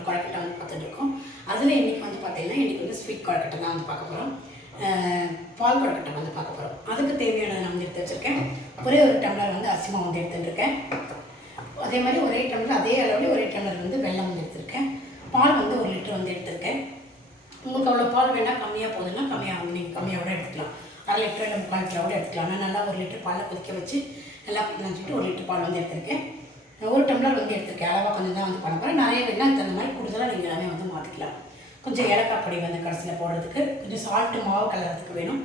ஒரு கொழக்கட்டை வந்து பார்த்துட்ருக்கோம். அதில் இன்றைக்கி வந்து பார்த்திங்கன்னா இன்றைக்கி வந்து ஸ்வீட் கொழக்கட்டை தான் வந்து பார்க்க போகிறோம். பால் கொழக்கட்டை வந்து பார்க்க போகிறோம். அதுக்கு தேவையானதை நான் வந்து எடுத்து வச்சுருக்கேன். ஒரே ஒரு டம்ளர் வந்து அரிசி மாவு வந்து எடுத்துட்டுருக்கேன். அதே மாதிரி ஒரே டம்ளர் அதே அளவில் ஒரே டம்ளர் வந்து வெல்லம் வந்து எடுத்துருக்கேன். பால் வந்து 1 லிட்டர் வந்து எடுத்துருக்கேன். உங்களுக்கு அவ்வளோ பால் வேணால் கம்மியாக போகுதுன்னா கம்மியாக நீங்கள் கம்மியாக கூட எடுத்துக்கலாம். 1/2 லிட்டர் இல்லை 3/4 லிட்டர் கூட எடுத்துக்கலாம். நான் நல்லா 1 லிட்டர் பாலை கொதிக்க வச்சு நல்லா நினச்சிட்டு 1 லிட்டர் பால் வந்து எடுத்துருக்கேன். 1 டம்ளர் வந்து எடுத்துருக்கேன். அளவாக கொஞ்சம் தான் வந்து பண்ண போகிறேன். நிறைய வேணால் இந்த மாதிரி கூடுதலாக நீங்கள் எல்லாமே வந்து மாற்றிக்கலாம். கொஞ்சம் ஏலக்காய் பொடி வந்து கடைசியில் போடுறதுக்கு, கொஞ்சம் சால்ட்டு மாவு கலர்றதுக்கு வேணும்.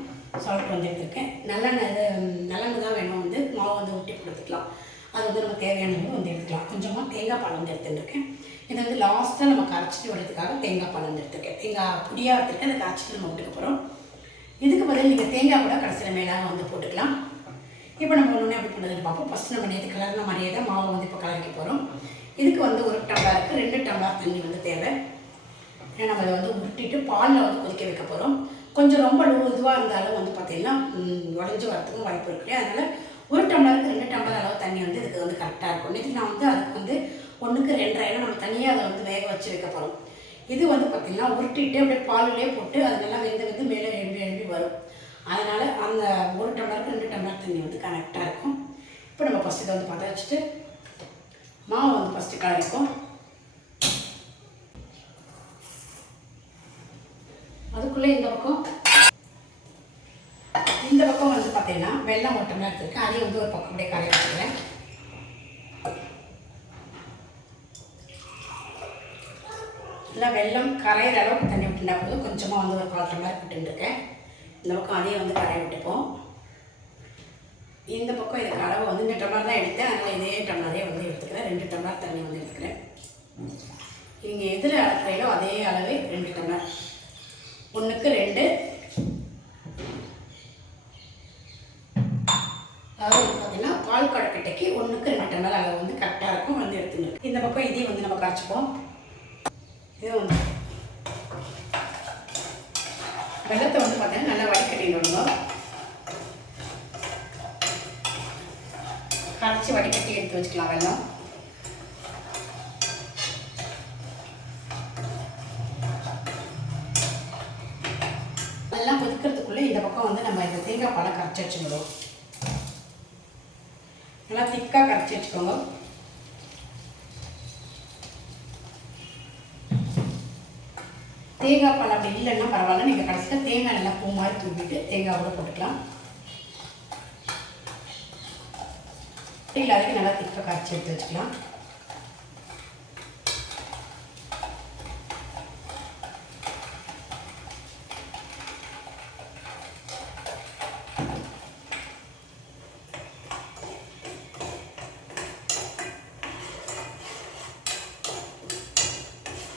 சால்ட் வந்து எடுத்துருக்கேன். நல்லெண்ணெய் தான் வேணும், வந்து மாவு வந்து ஊட்டி கொடுத்துக்கலாம். அது வந்து நம்ம தேவையானது வந்து எடுத்துக்கலாம். கொஞ்சமாக தேங்காய் பால் வந்து எடுத்துருக்கேன். இதை வந்து லாஸ்ட்டாக நம்ம கரைச்சிட்டு வரதுக்காக தேங்காய் பால் வந்து எடுத்துருக்கேன். தேங்காய் பொடியாக எடுத்துருக்கேன். அதை கரைச்சிட்டு நம்ம விட்டுக்க போகிறோம். இதுக்கு பதில் நீங்கள் தேங்காய் கூட கடைசியில் மேலாக வந்து போட்டுக்கலாம். இப்போ நம்ம ஒன்று எப்படி பண்ணுறதுன்னு பார்ப்போம். ஃபஸ்ட்டு நம்ம நேற்று கலர்ன மாதிரியே தான் மாவு வந்து இப்போ கலரிக்க போகிறோம். இதுக்கு வந்து 1 டம்ளருக்கு 2 டம்ளர் தண்ணி வந்து தேவை. ஏன்னா நம்ம அதை வந்து உருட்டிட்டு பாலில் வந்து கொதிக்க வைக்க போகிறோம். கொஞ்சம் ரொம்ப இதுவாக இருந்தாலும் வந்து பார்த்திங்கன்னா உடஞ்சி வரத்துக்கும் வாய்ப்பு இருக்குது. அதனால் 1 டம்ளருக்கு 2 டம்ளர் அளவு தண்ணி வந்து இதுக்கு வந்து கரெக்டாக இருக்கும். நேற்று நான் வந்து அதுக்கு வந்து 1க்கு 2.5 ஏன்னா நம்ம தனியாக அதை வந்து வேக வச்சு வைக்க போகிறோம். இது வந்து பார்த்திங்கன்னா உருட்டிட்டு அப்படியே பாலிலே போட்டு அது நல்லா வெந்து மேலே எழும்பி வரும். அதனால் அந்த 1 டம்ளருக்கு 2 டம்ளர் தண்ணி வந்து கரெக்டாக இருக்கும். இப்போ நம்ம ஃபஸ்ட்டு இதை வந்து பற்ற வச்சுட்டு மாவு வந்து ஃபஸ்ட்டு கலரிப்போம். அதுக்குள்ளே இந்த பக்கம் வந்து பார்த்தீங்கன்னா வெல்லம் 1 டம்ளர் எடுத்துருக்கேன். அதையும் வந்து ஒரு பக்கம் அப்படியே கரைய வச்சுக்கிறேன். இல்லை வெல்லம் கரையிற அளவுக்கு தண்ணி விட்டுனா போதும். கொஞ்சமாக வந்து ஒரு 1/4 டம்ளர் விட்டுருக்கேன். இந்த பக்கம் அதையும் வந்து கரைய விட்டுப்போம். இந்த பக்கம் இதுக்கு அளவு வந்து இந்த டம்ளர் தான் எடுத்தேன். அதனால் இதே டம்ளரே வந்து எடுத்துக்கிறேன். 2 டம்ளர் தண்ணி வந்து எடுத்துக்கிறேன். இங்கே எதில் அளக்கிறீங்களோ அதே அளவே 2 டம்ளர். 1க்கு 2. அதாவது பார்த்தீங்கன்னா பால் கொழக்கட்டைக்கு 1க்கு 2 டம்ளர் அளவு வந்து கரெக்டாக இருக்கும். வந்து எடுத்துங்க. இந்த பக்கம் இதையும் வந்து நம்ம கரைச்சிப்போம். இது வந்து வெள்ளத்தை வந்து பார்த்தீங்கன்னா நல்லா வடிகட்டிடணும். கரைச்சி வடிகட்டி எடுத்து வச்சுக்கலாம் வெல்லம். அதெல்லாம் கொதிக்கிறதுக்குள்ளே இந்த பக்கம் வந்து நம்ம இந்த தேங்காய் பாலை கரைச்சி வச்சுக்கணும். நல்லா திக்காக கரைச்சி வச்சுக்கோங்க. தேங்காய் பால் அப்படி இல்லைன்னா பரவாயில்ல. நீங்கள் கடைசியில் தேங்காய் நல்லா பூ மாதிரி தூக்கிட்டு தேங்காய் கூட போட்டுக்கலாம். இல்லாததுக்கு நல்லா திக்காக கரைச்சி எடுத்து வச்சுக்கலாம்.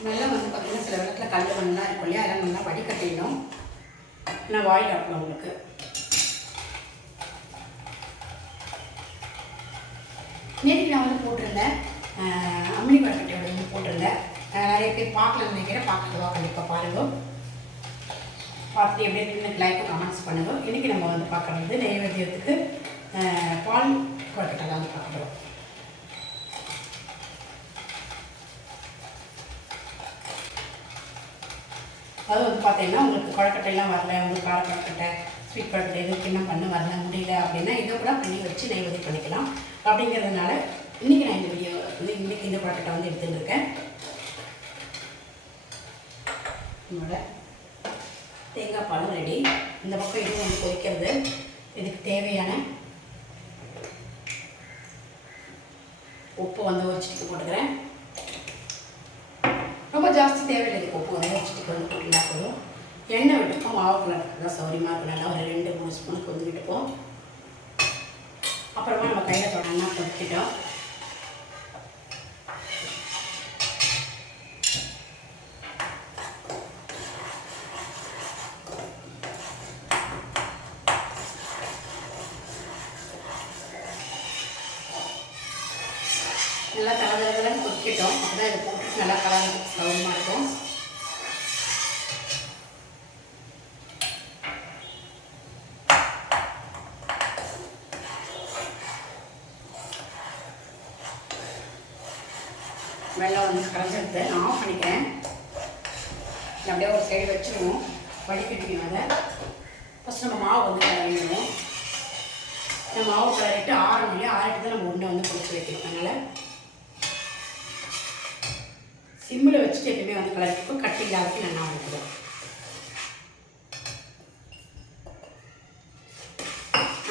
வெல்லம் வந்து பார்த்திங்கன்னா சில இடத்துல கல் மண்ணெலாம் இருக்கும் இல்லையா, அதெல்லாம் நல்லா வடிகட்டிடணும். நான் வாயில் ஆட்டணும் உங்களுக்கு. நேற்று நான் வந்து போட்டிருந்தேன் அம்மினி கொழக்கட்டையோட வந்து போட்டிருந்தேன். நிறைய பேர் பார்க்கலன்னு நினைக்கிறேன். பார்க்கறதுவா கண்டிப்பாக பாருங்கள். பார்த்து எப்படி இருக்குன்னு லைக் கமெண்ட்ஸ் பண்ணுங்கள். இன்றைக்கி நம்ம வந்து பார்க்குறது நைவேத்தியத்துக்கு பால் கொழக்கட்டை தான் வந்து பார்க்குறோம். அது வந்து பார்த்தீங்கன்னா உங்களுக்கு கொழக்கட்டையெல்லாம் வரல, உங்களுக்கு கார கொழக்கட்டை ஸ்வீட் கொழக்கட்டை எதுக்கு என்ன பண்ண வரல முடியல அப்படின்னா இதை கூட பண்ணி வச்சு நைவேத்தியம் பண்ணிக்கலாம். அப்படிங்கிறதுனால இன்றைக்கி நான் இந்த வீடியோ வந்து இன்றைக்கி இந்த கொழக்கட்டை வந்து எடுத்துகிட்டு இருக்கேன். நம்மளோட தேங்காய் பாலும் ரெடி. இந்த பக்கம் இதுவும் வந்து கொதிக்கிறது. இதுக்கு தேவையான உப்பு வந்து ஒரு சிட்டிக்கு போட்டுக்கிறேன். ரொம்ப ஜாஸ்தி தேவையில்லை. இதுக்கு உப்பு வந்து ஒரு சிட்டிக்கு வந்து போட்டுனா போதும். எண்ணெய் விட்டுப்போம். மாவு கலருக்கு தான் சௌரியமாக இருக்கும். நல்லா ஒரு 2-3 ஸ்பூன் கொண்டு விட்டுப்போம். அப்புறமா நம்ம கையில் தொடங்கினா கொதிக்கிட்டோம். நல்லா தளதளன்னு கொதிக்கிட்டோம். அப்போ தான் இதை போட்டுட்டு நல்லா கலர்றதுக்கு சௌரியமாக இருக்கும். வெல்லம் வந்து கரைஞ்சிடுது. நான் ஆஃப் பண்ணிக்கிறேன். அப்படியே ஒரு சைடு வச்சுருவோம், வடிகட்டிக்கணும். அதை ஃபஸ்ட் நம்ம மாவு வந்து கிளறிடுவோம். இந்த மாவு கிளறிட்டு ஆறணும், ஆறிட்டு தான் நம்ம உருண்டை வந்து பிடிச்சி வைக்கணும். அதனால் சிம்மில் வச்சுட்டு எப்பயுமே வந்து கிளறிட்டு கட்டி இல்லாததுக்கு நல்லா இருக்குது.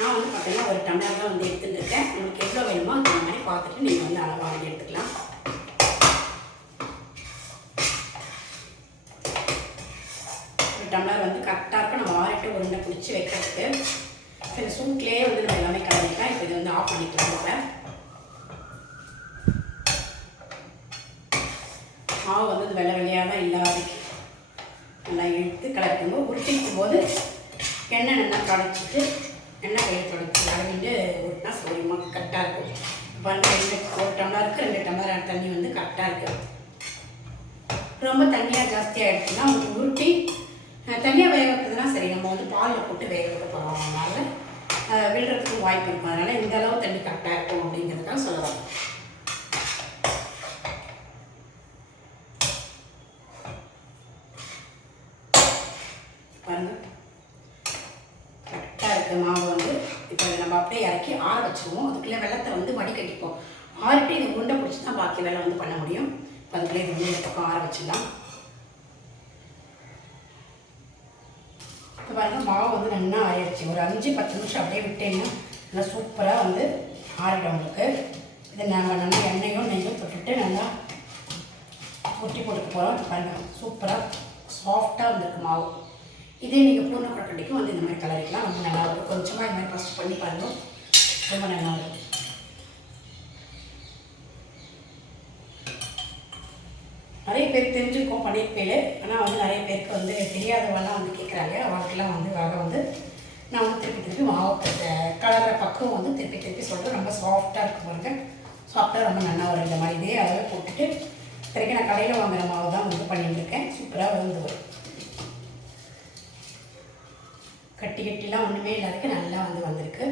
நான் வந்து பார்த்தீங்கன்னா ஒரு டம்ளர் தான் வந்து எடுத்துகிட்டு இருக்கேன். உங்களுக்கு எவ்வளோ வேணுமோ அந்த மாதிரி பார்த்துட்டு நீங்கள் வந்து அளவாக வாங்கி எடுத்துக்கலாம். ஒரு டம்ளர் வந்து கரெக்டாக இருக்கும். நம்ம ஆறிட்டு உருண்டை பிடிச்சி வைக்கிறதுக்கு இந்த சூட்லேயே வந்து நம்ம எல்லாமே கலந்துக்கலாம். இப்போ இது வந்து ஆஃப் பண்ணிக்கலாம். மாவு வந்து வெள்ளை வெள்ளையாக தான் இல்லாத நல்லா இழுத்து கலக்கும்போது உருட்டிக்கும் போது எண்ணெய் நல்லா கடைச்சிட்டு எண்ணெய் கையில் தொடச்சி கலவிட்டு ஊட்டினா சௌரியமாக கரெக்டாக இருக்கும். இப்போ ஒரு டம்ளருக்கு 2 டம்ளர் தண்ணி வந்து கரெக்டாக இருக்குது. ரொம்ப தண்ணியாக ஜாஸ்தியாக எடுத்துன்னா உங்களுக்கு உருட்டி தனியாக வேக வைக்கிறதுனா சரி, நம்ம வந்து பாலில் போட்டு வேக வைக்க போகிறோம். அதனால் விழுறதுக்கும் வாய்ப்பு இருக்கும். அதனால் இந்த அளவு தண்ணி கரெக்டாக இருக்கும் அப்படிங்கிறதுக்காக சொல்லலாம். பாருங்கள், கரெக்டாக இருக்குது மாவு வந்து. இப்போ நம்ம அப்படியே இறக்கி ஆற வச்சுருவோம். அதுக்குள்ளே வெள்ளத்தை வந்து வடிகட்டிப்போம். ஆறிட்டு இதை உருண்டை பிடிச்சி தான் பாக்கி வெள்ளம் வந்து பண்ண முடியும். இப்போ அதுக்குள்ளே இது வந்து இந்த பக்கம் ஆற வச்சிடலாம். இப்போ பாருங்கள், மாவு வந்து நல்லா ஆறிடுச்சு. ஒரு 5-10 நிமிஷம் அப்படியே விட்டேன்னா நல்லா சூப்பராக வந்து ஆறிடும் உங்களுக்கு. இதை நம்ம நல்லா எண்ணெயும் நெய்யும் போட்டுட்டு நல்லா ஒட்டி போட்டுக்க போகிறோம். பாருங்கள், சூப்பராக சாஃப்டாக வந்துருக்கு மாவு. இதே நீங்கள் பூர்ண கொழுக்கட்டைக்கும் வந்து இந்த மாதிரி கலரிக்கலாம். ரொம்ப நல்லா இருக்கும். கொஞ்சமாக இது மாதிரி ஃபஸ்ட் பண்ணி பாருங்கள், ரொம்ப நல்லா இருக்கும். நிறைய பேர் தெரிஞ்சுருக்கோம் பன்னீர்பேல். ஆனால் வந்து நிறைய பேருக்கு வந்து தெரியாதவெல்லாம் வந்து கேட்குறாங்க. அவங்களுக்கெல்லாம் வந்து வந்து நான் வந்து திருப்பி மாவு கலர்ற பக்கம் வந்து திருப்பி சொல்கிறேன். ரொம்ப சாஃப்டாக இருக்கும் பாருங்க. சாஃப்டாக ரொம்ப நல்லா வரும். இந்த மாதிரி இதே அளவு போட்டுட்டு வரைக்கும் நான் கடையில் வாங்குகிற மாவு தான் வந்து பண்ணிட்டுருக்கேன். சூப்பராக வந்து வரும். கட்டிலாம் ஒன்றுமே இல்லாததுக்கு நல்லா வந்து வந்திருக்கு.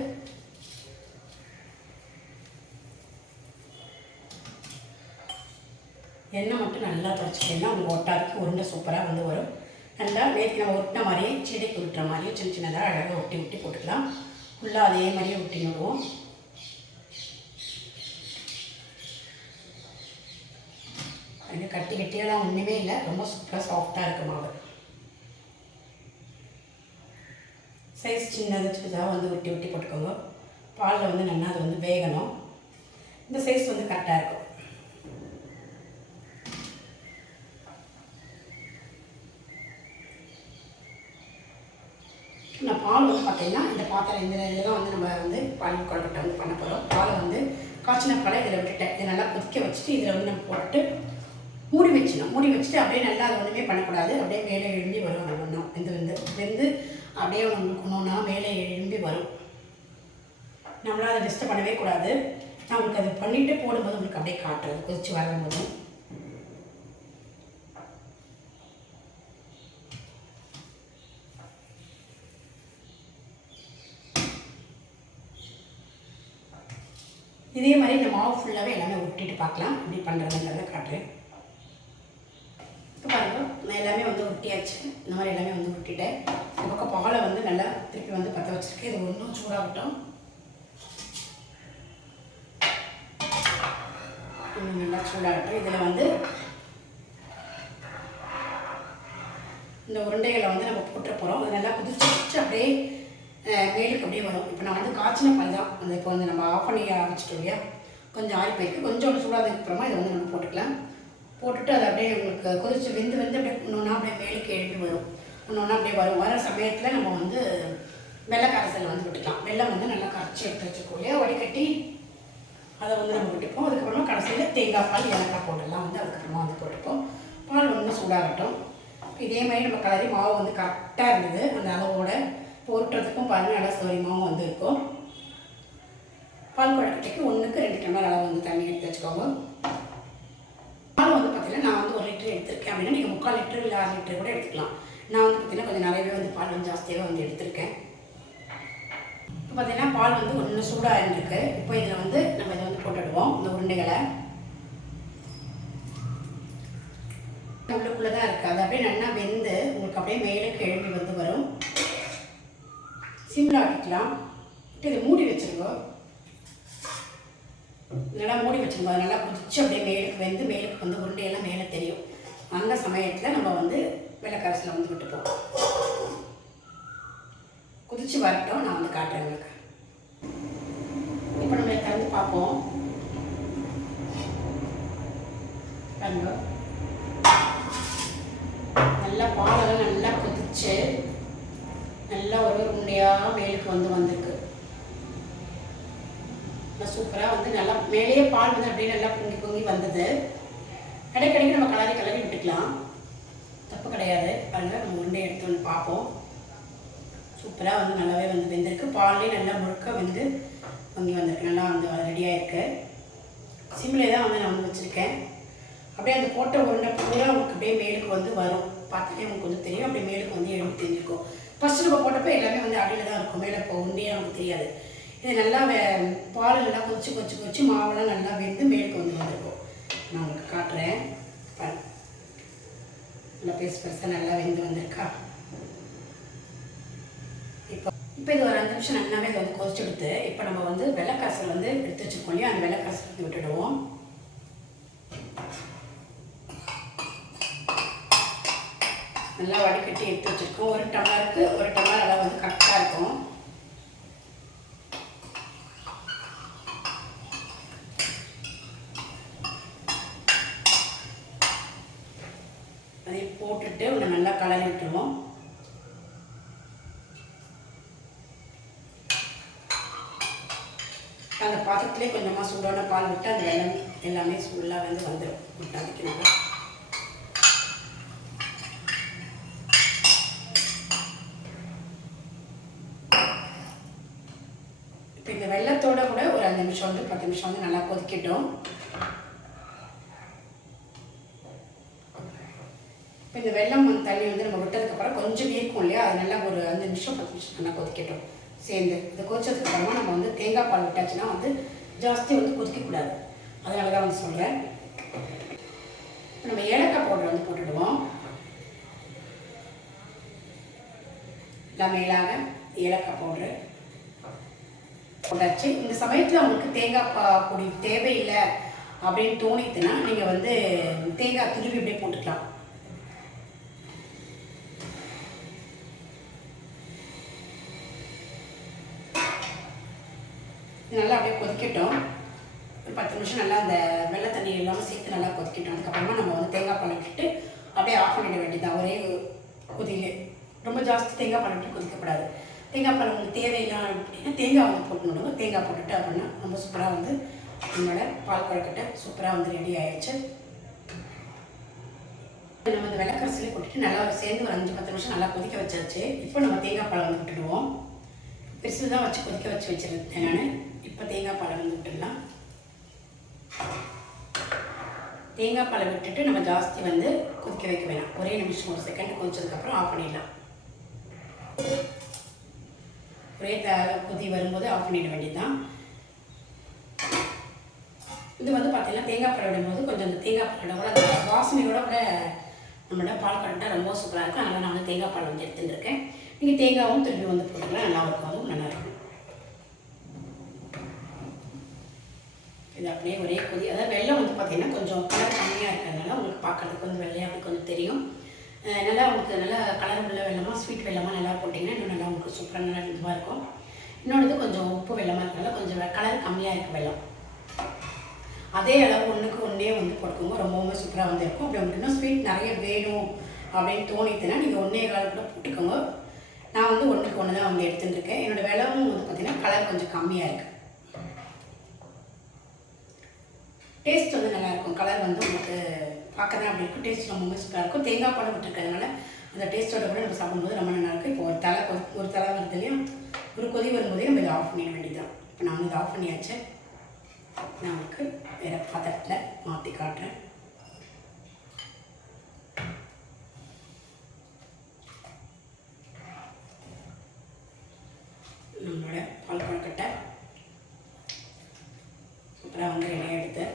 எண்ணெய் மட்டும் நல்லா தொடச்சிட்டேன்னா உங்களுக்கு ஒட்டாதுக்கு உருண்டை சூப்பராக வந்து வரும். நல்லா நேற்று நம்ம ஒட்டின மாதிரியே செடிக்கு விட்டுற மாதிரியே சின்னதாக அழகாக ஒட்டி போட்டுக்கலாம். ஃபுல்லாக அதே மாதிரியே ஒட்டி விடுவோம். அது கட்டியெல்லாம் ஒன்றுமே இல்லை. ரொம்ப சூப்பராக சாஃப்டாக இருக்குது மாவு. சைஸ் சின்னதாக வந்து ஒட்டி போட்டுக்கோங்க. பாலில் வந்து நல்லா அது வந்து வேகணும். இந்த சைஸ் வந்து கரெக்டாக இருக்கும். நான் பால் வந்து பார்த்தீங்கன்னா இந்த பாத்திரம் இந்த இதில் தான் வந்து நம்ம வந்து பால் கொழுக்கட்டை வந்து பண்ண போகிறோம். பாலை வந்து காய்ச்சின பாலை இதில் விட்டுட்டேன். இதை நல்லா கொதிக்க வச்சுட்டு இதில் வந்து நம்ம போட்டு மூடி வச்சுட்டு அப்படியே நல்லா அது ஒன்றுமே பண்ணக்கூடாது. அப்படியே மேலே எழும்பி வரும். அது ஒன்றும் வெந்து அப்படியே உங்களுக்கு ஒன்றுனா மேலே எழும்பி வரும். நம்மளால் அதை டிஸ்டர்ப் பண்ணவே கூடாது. நான் உங்களுக்கு அது பண்ணிவிட்டு போடும்போது உங்களுக்கு அப்படியே காட்டுறது கொதிச்சு வரும்போது. இதே மாதிரி இந்த மாவு ஃபுல்லாகவே எல்லாமே ஒட்டிட்டு பார்க்கலாம். இப்படி பண்ணுறதுங்கிறத காட்டுறேன். இப்போ பாருங்கள், நான் எல்லாமே வந்து ஒட்டியாச்சு. இந்த மாதிரி எல்லாமே வந்து ஒட்டிட்டேன். இந்த பக்கம் பாலை வந்து நல்லா திருப்பி வந்து பற்ற வச்சுருக்கேன். இது ஒன்றும் சூடாகட்டும். நல்லா சூடாகட்டும். இதில் வந்து இந்த உருண்டைகளை வந்து நம்ம போட்டுற போகிறோம். அது நல்லா குதிச்சு அப்படியே மேலுக்கு அப்படியே வரும். இப்போ நான் வந்து காய்ச்சின பால் தான் அந்த இப்போ வந்து நம்ம ஆஃப் பண்ணி ஆரம்பிச்சிட்டோம் இல்லையா, கொஞ்சம் ஆறி போயிருக்கு. கொஞ்சம் சூடாததுக்கு அப்புறமா இதை வந்து நம்ம போட்டுக்கலாம். போட்டுட்டு அதை அப்படியே உங்களுக்கு கொதிச்சு வெந்து அப்படியே ஒன்றா அப்படியே மேலுக்கு எழுப்பி வரும். ஒன்றா அப்படியே வர சமயத்தில் நம்ம வந்து வெள்ளை கரைசல் வந்து விட்டுக்கலாம். வெள்ளம் வந்து நல்லா கரைச்சி எடுத்து வச்சுருக்கோம் இல்லையா, வடிகட்டி அதை வந்து நம்ம விட்டுப்போம். அதுக்கப்புறமா கடைசியில் தேங்காய் பால் ஏலக்காய் போடலாம் வந்து அதுக்கப்புறமா வந்து போட்டுப்போம். பால் வந்து சூடாகட்டும். இதே மாதிரி நம்ம கலரி மாவு வந்து கரெக்டாக இருந்தது. அந்த அளவோட போட்டுறதுக்கும் பாருங்கள் நல்லா சௌரியமாகவும் வந்து இருக்கும். பால் கொழுக்கட்டைக்கு 1க்கு 2 டம்ளர் அளவு வந்து தண்ணி எடுத்து வச்சுக்கோங்க. பால் வந்து பார்த்தீங்கன்னா நான் வந்து 1 லிட்டர் எடுத்திருக்கேன் அப்படின்னா நீங்கள் 3/4 லிட்டர் இல்லை 6 லிட்டர் கூட எடுத்துக்கலாம். நான் வந்து பார்த்தீங்கன்னா கொஞ்சம் நிறையவே வந்து பால் வந்து ஜாஸ்தியாக வந்து எடுத்திருக்கேன். இப்போ பார்த்தீங்கன்னா பால் வந்து ஒன்று சூடாக இருந்திருக்கு. இப்போ இதில் வந்து நம்ம இதை வந்து போட்டுடுவோம் இந்த உருண்டைகளை. உள்ளுக்குள்ளே தான் இருக்குது. அது அப்படியே நல்லா வெந்து உங்களுக்கு அப்படியே மேலே கிளம்பி வந்து வரும். சிம்மில் ஆக்கிக்கலாம். இதை மூடி வச்சுருக்கோம். நல்லா மூடி வச்சுருக்கோம். அது நல்லா குதிச்சு அப்படியே மேலுக்கு வெந்து மேலுக்கு வந்து உருண்டையெல்லாம் மேலே தெரியும். அந்த சமயத்தில் நம்ம வந்து வெள்ளைக்கரசில் வந்து விட்டுப்போம். குதிச்சு வரட்டும், நான் வந்து காட்டுறேன் உங்களுக்கு. இப்போ நம்ம திறந்து பார்ப்போம். நல்லா பாலெல்லாம் நல்லா கொதிச்சு நல்லா ஒரு உருண்டையாக மேலுக்கு வந்து வந்திருக்கு. நல்லா சூப்பராக வந்து நல்லா மேலேயே பால் வந்து அப்படியே நல்லா பொங்கி பொங்கி வந்தது. இடைக்கிடைக்கு நம்ம கலரி விட்டுக்கலாம், தப்பு கிடையாது. பாருங்கள், நம்ம உருண்டை எடுத்து வந்து பார்ப்போம். சூப்பராக வந்து நல்லாவே வந்து வெந்திருக்கு. பால்லேயே நல்லா முழுக்க வந்து பொங்கி வந்திருக்கு. நல்லா வந்து ரெடியாக இருக்குது. சிம்மில் தான் வந்து நான் வந்து வச்சுருக்கேன். அப்படியே அந்த போட்ட உருண்டை பூரா உங்களுக்கு அப்படியே மேலுக்கு வந்து வரும். பார்த்தாலே உங்களுக்கு வந்து தெரியும். அப்படியே மேலுக்கு வந்து எழுதி தெரிஞ்சிருக்கும். ஃபஸ்ட்டு நம்ம போட்டப்போ எல்லாமே வந்து அடியில் தான் இருக்கும், மேலே இப்போ உண்டையே நமக்கு தெரியாது. இது நல்லா பால் நல்லா கொதிச்சு மாவெல்லாம் நல்லா வெந்து மேலுக்கு வந்து வந்திருக்கும். நான் உங்களுக்கு காட்டுறேன். நல்லா பெருசாக நல்லா வெந்து வந்திருக்கா. இப்போ இது ஒரு 5 நிமிஷம் நல்லாவே இதை வந்து கொதிச்சு எடுத்து இப்போ நம்ம வந்து வெள்ளைக்காசல் வந்து எடுத்து வச்சுருக்கோம் இல்லையா, அந்த வெள்ளைக்காசல் வந்து விட்டுடுவோம். நல்லா வடிகட்டி எடுத்து வச்சுருக்கோம். 1 டம்ளருக்கு 1 டம்ளர் அளவு வந்து கரெக்டாக இருக்கும். அதை போட்டுட்டு ஒன்று நல்லா கலரி விட்டுருவோம். அந்த பாத்திரத்துலேயே கொஞ்சமாக சூடான பால் விட்டு அந்த வெள்ளம் எல்லாமே சூடாக வந்து வந்துடும். விட்டாதிக்கணும். இப்போ இந்த வெள்ளத்தோட கூட ஒரு 5 நிமிஷம் வந்து 10 நிமிஷம் வந்து நல்லா கொதிக்கட்டும். இப்போ இந்த வெள்ளம் தண்ணி வந்து நம்ம விட்டதுக்கப்புறம் கொஞ்சம் இருக்கும் இல்லையா, அது நல்லா ஒரு 5 நிமிஷம் 10 நிமிஷம் நல்லா கொதிக்கட்டும். சேர்ந்து இதை கொதிச்சதுக்கு அப்புறமா நம்ம வந்து தேங்காய் பால் விட்டாச்சுன்னா வந்து ஜாஸ்தி வந்து கொதிக்கக்கூடாது. அதனால தான் வந்து சொல்கிறேன். நம்ம ஏலக்காய் பவுடர் வந்து போட்டுடுவோம். எல்லாம் மேலாக ஏலக்காய் பவுட்ரு போட்டாச்சு. இந்த சமயத்தில் உங்களுக்கு தேங்காய் பொடி தேவையில்லை அப்படின்னு தோணித்துன்னா நீங்கள் வந்து தேங்காய் துருவி அப்படியே போட்டுக்கலாம். நல்லா அப்படியே கொதிக்கட்டும். ஒரு 10 நிமிஷம் நல்லா அந்த வெள்ளை தண்ணி இல்லாமல் சேர்த்து நல்லா கொதிக்கட்டும். அதுக்கப்புறமா நம்ம வந்து தேங்காய் பால் விட்டுட்டு அப்படியே ஆஃப் பண்ணிட வேண்டியதான் ஒரே கொதியிலே. ரொம்ப ஜாஸ்தி தேங்காய் பால் விட்டு கொதிக்கப்படாது. தேங்காய் பால் உங்களுக்கு தேவையில்லை அப்படின்னா தேங்காய் வந்து போட்டுணும். தேங்காய் போட்டுட்டு அப்படின்னா ரொம்ப சூப்பராக வந்து நம்மளோட பால் கொழுக்கட்டை சூப்பராக வந்து ரெடி ஆயிடுச்சு. நம்ம இந்த வெள்ளைக்கரசிலே போட்டுட்டு நல்லா சேர்ந்து ஒரு 5-10 நிமிஷம் நல்லா கொதிக்க வச்சாச்சு. இப்போ நம்ம தேங்காய் பால் வந்து விட்டுடுவோம். பெருசு தான் வச்சு கொதிக்க வச்சுருந்தேன் நான். இப்போ தேங்காய் பாலை வந்து விட்டுடலாம். தேங்காய் பாலை விட்டுட்டு நம்ம ஜாஸ்தி வந்து கொதிக்க வைக்க வேணாம். ஒரே நிமிஷம் 1 செகண்ட் கொதிச்சதுக்கப்புறம் ஆஃப் பண்ணிடலாம். ஒரே கொதி வரும்போது ஆஃப் பண்ணிட வேண்டியதுதான். இது வந்து பார்த்தீங்கன்னா தேங்காய் பால் விடும்போது கொஞ்சம் அந்த தேங்காய் பாலோட கூட அந்த வாசனையோட கூட நம்மளோட பால் கரெக்டாக ரொம்ப சூப்பராக இருக்கும். அதனால் நான் வந்து தேங்காய் பால் வந்து எடுத்துட்டுருக்கேன். நீங்கள் தேங்காயும் திருப்பி வந்து போட்டுக்கலாம், நல்லா இருக்கும். அதுவும் நல்லாயிருக்கும். இது அப்படியே ஒரே கொதி. அதாவது வெள்ளம் வந்து பார்த்தீங்கன்னா கொஞ்சம் கலர் கம்மியாக இருக்கிறதுனால உங்களுக்கு பார்க்குறதுக்கு வந்து வெள்ளையாக அப்படி கொஞ்சம் தெரியும். நல்லா உங்களுக்கு நல்லா கலர் உள்ள வெள்ளமாக ஸ்வீட் வெள்ளமாக நல்லா போட்டிங்கன்னா இன்னும் நல்லா உங்களுக்கு சூப்பராக நல்லா இதுவாக இருக்கும். இன்னொன்று கொஞ்சம் உப்பு வெள்ளமாக இருக்கிறனால கொஞ்சம் கலர் கம்மியாக இருக்குது வெள்ளம். அதே அளவு 1க்கு 1 வந்து போட்டுக்கோங்க, ரொம்பவுமே சூப்பராக வந்து இருக்கும். அப்படி உங்களுக்கு இன்னும் ஸ்வீட் நிறைய வேணும் அப்படின்னு தோணித்துன்னா நீங்கள் 1.25 கூட போட்டுக்கோங்க. நான் வந்து 1க்கு 1 தான் வந்து எடுத்துகிட்டு இருக்கேன். என்னோடய வெள்ளமும் வந்து பார்த்திங்கன்னா கலர் கொஞ்சம் கம்மியாக இருக்குது. டேஸ்ட் வந்து நல்லாயிருக்கும். கலர் வந்து உங்களுக்கு பார்க்க தான் அப்படி இருக்கும். டேஸ்ட் ரொம்பவுமே சூப்பராக இருக்கும். தேங்காய் பால் விட்டுருக்கிறதுனால அந்த டேஸ்ட்டோட கூட நம்ம சாப்பிடும்போது ரொம்ப நல்லாயிருக்கும். இப்போ ஒரு தலை வருது இல்லையா, ஒரு கொதி வரும்போதே நம்ம இதை ஆஃப் பண்ணிட வேண்டியதுதான். இப்போ நான் வந்து இதை ஆஃப் பண்ணியாச்சு. நான் உங்களுக்கு வேறு பாத்திரத்தில் மாற்றி காட்டுறேன். நம்மளோட பால் கொழுக்கட்டை சூப்பராக வந்து ரெடியாக எடுத்து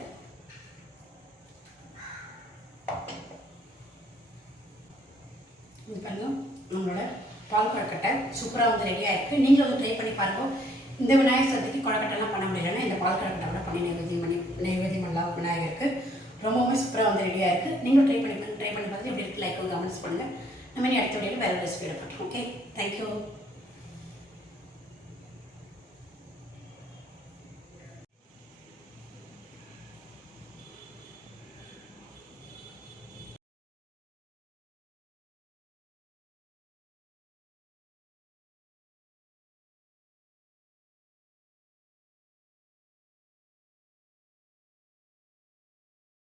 இது பாருங்க நம்மளோட பால் கொழுக்கட்டை சூப்பராக வந்து ரெடியாக இருக்குது. நீங்களும் வந்து ட்ரை பண்ணி பாருங்கள். இந்த விநாயகர் சதுர்த்திக்கு கொழுக்கட்டைலாம் பண்ண முடியலன்னா இந்த பால் கொழுக்கட்டை கூட பண்ணி நைவேத்தியம் பண்ணலாம் விநாயகருக்கு. ரொம்பவுமே சூப்பராக வந்து ரெடியாக இருக்குது. நீங்களும் ட்ரை பண்ணி பார்த்துட்டு எப்படி இருக்கு லைக் கமெண்ட்ஸ் பண்ணுங்கள். நம்ம இனி அடுத்த வீடியோவில் வேறு ரெசிபியில் பண்ணுறோம். Okay, thank you.